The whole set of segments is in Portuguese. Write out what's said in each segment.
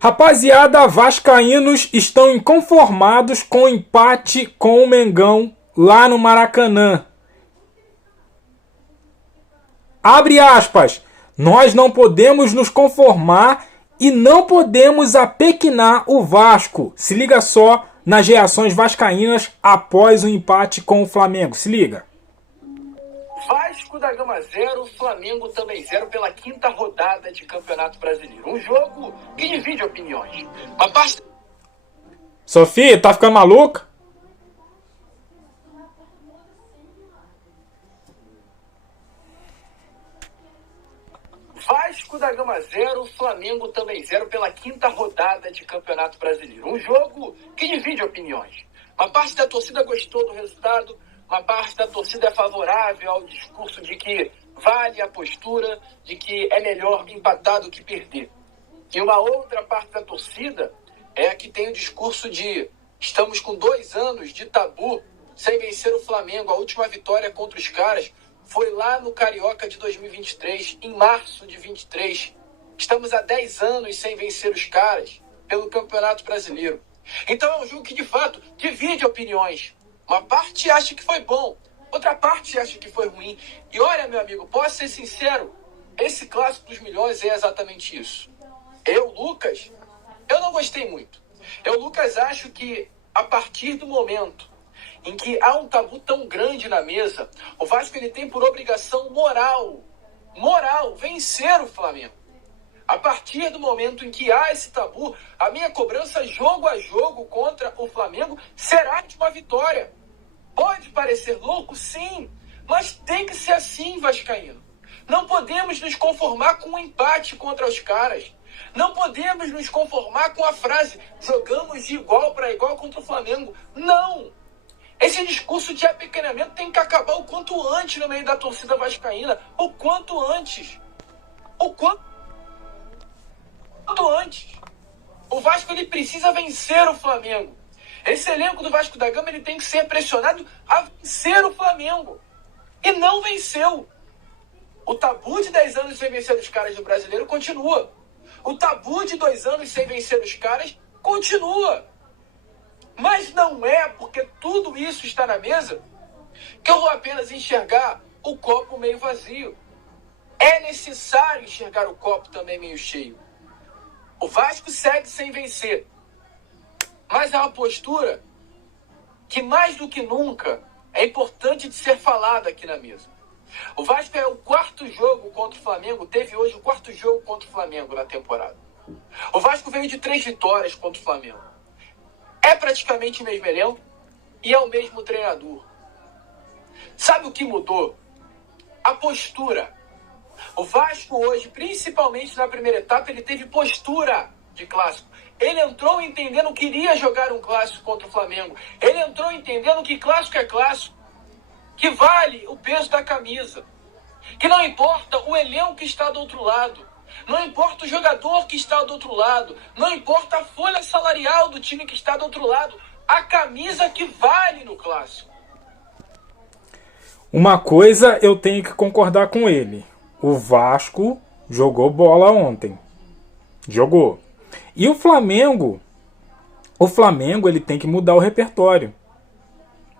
Rapaziada, vascaínos estão inconformados com o empate com o Mengão lá no Maracanã. Abre aspas. Nós não podemos nos conformar e não podemos apequinar o Vasco. Se liga só nas reações vascaínas após o empate com o Flamengo. Se liga. Vasco da Gama 0, Flamengo também 0 pela quinta rodada de Campeonato Brasileiro. Um jogo que divide opiniões. Uma parte... Sofia, tá ficando maluca? Vasco da Gama 0, Flamengo também 0 pela quinta rodada de Campeonato Brasileiro. Um jogo que divide opiniões. Uma parte da torcida gostou do resultado, uma parte da torcida é favorável ao discurso de que vale a postura, de que é melhor empatar do que perder. E uma outra parte da torcida é a que tem o discurso de estamos com 2 anos de tabu sem vencer o Flamengo. A última vitória contra os caras foi lá no Carioca de 2023, em março de 23. Estamos há 10 anos sem vencer os caras pelo Campeonato Brasileiro. Então é um jogo que, de fato, divide opiniões. Uma parte acha que foi bom, outra parte acha que foi ruim. E olha, meu amigo, posso ser sincero, esse Clássico dos Milhões é exatamente isso. Eu, Lucas, eu não gostei muito. Eu, Lucas, acho que a partir do momento em que há um tabu tão grande na mesa, o Vasco ele tem por obrigação moral, vencer o Flamengo. A partir do momento em que há esse tabu, a minha cobrança jogo a jogo contra o Flamengo será de uma vitória. Pode parecer louco, sim, mas tem que ser assim, vascaíno. Não podemos nos conformar com um empate contra os caras. Não podemos nos conformar com a frase jogamos de igual para igual contra o Flamengo. Não! Esse discurso de apequenamento tem que acabar o quanto antes no meio da torcida vascaína. O quanto antes. O quanto antes. O Vasco ele precisa vencer o Flamengo. Esse elenco do Vasco da Gama ele tem que ser pressionado a vencer o Flamengo. E não venceu. O tabu de 10 anos sem vencer os caras do Brasileiro continua. O tabu de 2 anos sem vencer os caras continua. Mas não é porque tudo isso está na mesa que eu vou apenas enxergar o copo meio vazio. É necessário enxergar o copo também meio cheio. O Vasco segue sem vencer. Mas é uma postura que mais do que nunca é importante de ser falada aqui na mesa. O Vasco é o 4º jogo contra o Flamengo, teve hoje o 4º jogo contra o Flamengo na temporada. O Vasco veio de 3 vitórias contra o Flamengo. É praticamente o mesmo elenco e é o mesmo treinador. Sabe o que mudou? A postura. O Vasco hoje, principalmente na primeira etapa, ele teve postura de clássico. Ele entrou entendendo que iria jogar um clássico contra o Flamengo. Ele entrou entendendo que clássico é clássico. Que vale o peso da camisa. Que não importa o elenco que está do outro lado. Não importa o jogador que está do outro lado. Não importa a folha salarial do time que está do outro lado. A camisa que vale no clássico. Uma coisa eu tenho que concordar com ele. O Vasco jogou bola ontem. Jogou. E o Flamengo ele tem que mudar o repertório.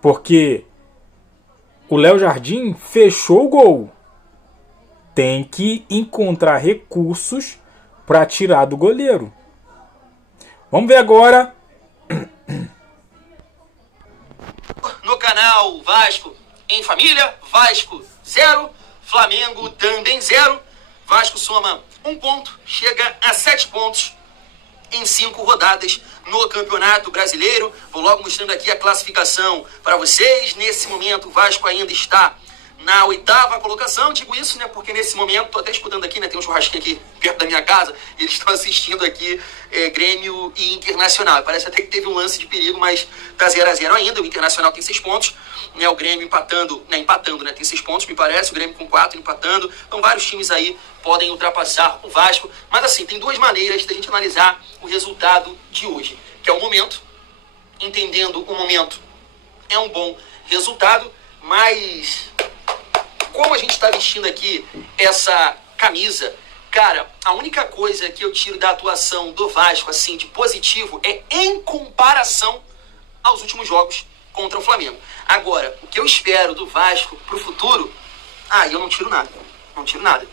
Porque o Léo Jardim fechou o gol. Tem que encontrar recursos para tirar do goleiro. Vamos ver agora. No canal Vasco em Família, Vasco 0, Flamengo também 0. Vasco soma 1 ponto, chega a 7 pontos em 5 rodadas no Campeonato Brasileiro. Vou logo mostrando aqui a classificação para vocês. Nesse momento o Vasco ainda está na 8ª colocação. Digo isso, né, porque nesse momento, tô até escutando aqui, né, tem um churrasquinho aqui perto da minha casa, e eles estão assistindo aqui Grêmio e Internacional. Parece até que teve um lance de perigo, mas tá 0-0 ainda. O Internacional tem 6 pontos, né, o Grêmio empatando, né, tem 6 pontos, me parece, o Grêmio com 4 empatando. Então vários times aí podem ultrapassar o Vasco. Mas assim, tem 2 maneiras da gente analisar o resultado de hoje, que é o momento. Entendendo o momento, é um bom resultado, mas como a gente está vestindo aqui essa camisa Cara, a única coisa que eu tiro da atuação do Vasco, assim, de positivo, é em comparação aos últimos jogos contra o Flamengo. Agora, o que eu espero do Vasco pro futuro, eu não tiro nada. Não tiro nada.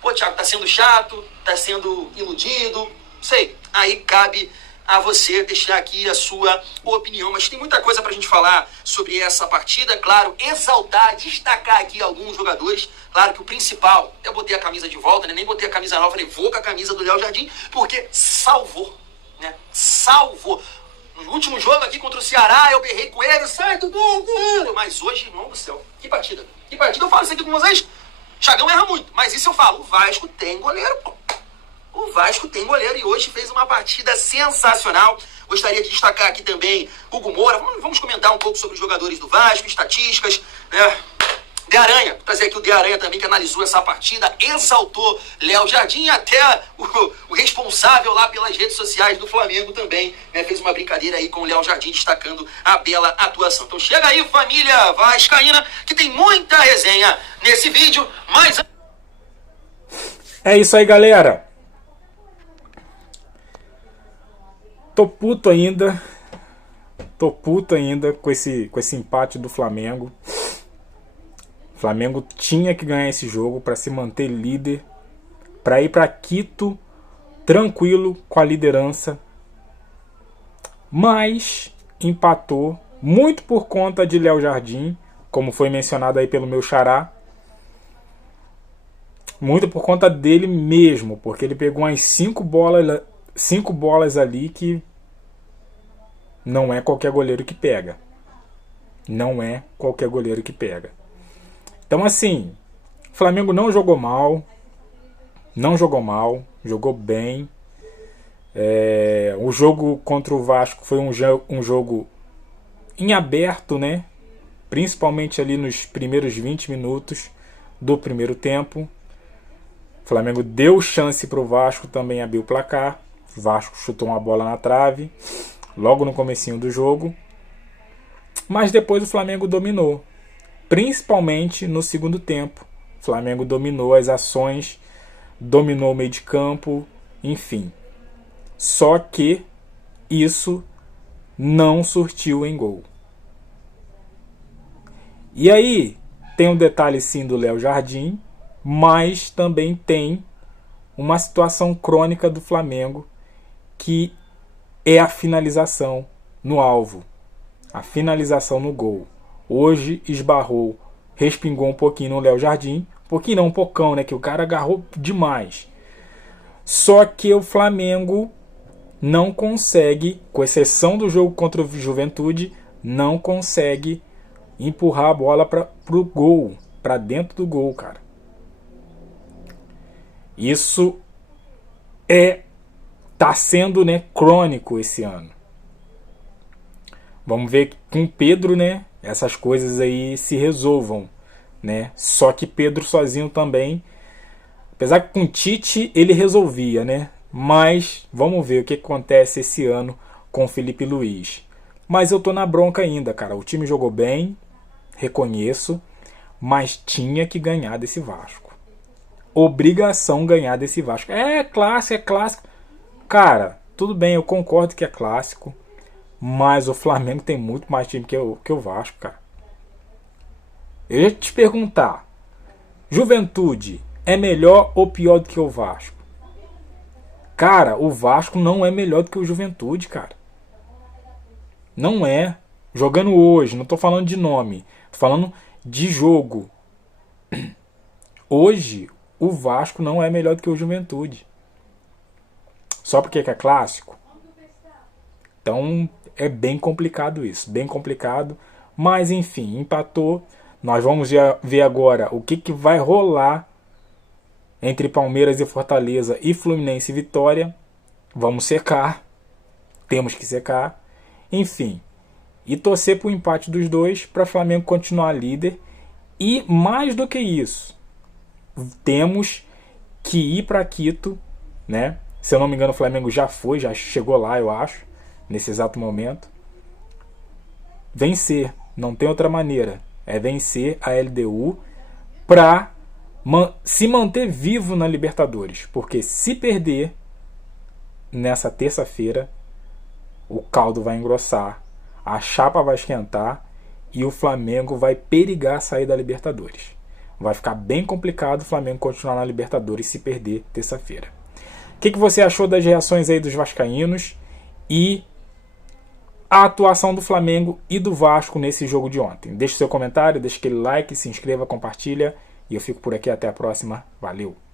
Pô, Thiago, tá sendo chato, tá sendo iludido, sei. Aí cabe a você deixar aqui a sua opinião. Mas tem muita coisa pra gente falar sobre essa partida. Claro, exaltar, destacar aqui alguns jogadores. Claro que o principal, eu botei a camisa de volta, né? Nem botei a camisa nova, falei, vou com a camisa do Léo Jardim, porque salvou, né? Salvou. No último jogo aqui contra o Ceará, eu berrei com ele, sai do gol, mas hoje, irmão do céu, que partida. Que partida, eu falo isso aqui com vocês. Chagão erra muito, mas isso eu falo, o Vasco tem goleiro, pô. O Vasco tem goleiro e hoje fez uma partida sensacional. Gostaria de destacar aqui também Hugo Moura. Vamos comentar um pouco sobre os jogadores do Vasco, estatísticas, né? De Aranha, vou trazer aqui o De Aranha também, que analisou essa partida, exaltou Léo Jardim e até o responsável lá pelas redes sociais do Flamengo também, né, fez uma brincadeira aí com o Léo Jardim, destacando a bela atuação. Então chega aí, família vascaína, que tem muita resenha nesse vídeo, mas... É isso aí, galera. Tô puto ainda com esse empate do Flamengo. O Flamengo tinha que ganhar esse jogo para se manter líder, para ir para Quito tranquilo com a liderança, mas empatou muito por conta de Léo Jardim, como foi mencionado aí pelo meu xará, muito por conta dele mesmo, porque ele pegou umas 5 bolas ali que não é qualquer goleiro que pega. Não é qualquer goleiro que pega. Então, assim, o Flamengo não jogou mal, jogou bem. O jogo contra o Vasco foi um jogo em aberto, né? Principalmente ali nos primeiros 20 minutos do primeiro tempo. O Flamengo deu chance para o Vasco também abrir o placar. O Vasco chutou uma bola na trave logo no comecinho do jogo. Mas depois o Flamengo dominou. Principalmente no segundo tempo. O Flamengo dominou as ações, dominou o meio de campo, enfim. Só que isso não surtiu em gol. E aí tem um detalhe sim do Léo Jardim, mas também tem uma situação crônica do Flamengo, que é a finalização no alvo, a finalização no gol. Hoje esbarrou, respingou um pouquinho no Léo Jardim. Um pouquinho não, um pocão, né? Que o cara agarrou demais. Só que o Flamengo não consegue, com exceção do jogo contra o Juventude, não consegue empurrar a bola pro gol, para dentro do gol, cara. Isso tá sendo, né, crônico esse ano. Vamos ver com o Pedro, né? Essas coisas aí se resolvam, né? Só que Pedro sozinho também, apesar que com o Tite ele resolvia, né? Mas vamos ver o que acontece esse ano com o Felipe Luiz. Mas eu tô na bronca ainda, cara. O time jogou bem, reconheço, mas tinha que ganhar desse Vasco. Obrigação ganhar desse Vasco. É clássico. Cara, tudo bem, eu concordo que é clássico. Mas o Flamengo tem muito mais time que o Vasco, cara. Eu ia te perguntar: Juventude é melhor ou pior do que o Vasco? Cara, o Vasco não é melhor do que o Juventude, cara. Não é. Jogando hoje, não tô falando de nome, tô falando de jogo. Hoje, o Vasco não é melhor do que o Juventude. Só porque é clássico? Então é bem complicado isso, bem complicado. Mas enfim, empatou. Nós vamos ver agora o que vai rolar entre Palmeiras e Fortaleza e Fluminense e Vitória. Vamos secar, temos que secar. Enfim, e torcer para o empate dos dois para o Flamengo continuar líder. E mais do que isso, temos que ir para Quito, né? Se eu não me engano, o Flamengo já chegou lá, eu acho, nesse exato momento. Vencer, não tem outra maneira. É vencer a LDU para se manter vivo na Libertadores, porque se perder nessa terça-feira, o caldo vai engrossar, a chapa vai esquentar e o Flamengo vai perigar sair da Libertadores. Vai ficar bem complicado o Flamengo continuar na Libertadores se perder terça-feira. O que você achou das reações aí dos vascaínos e a atuação do Flamengo e do Vasco nesse jogo de ontem? Deixe seu comentário, deixe aquele like, se inscreva, compartilha. E eu fico por aqui, até a próxima. Valeu!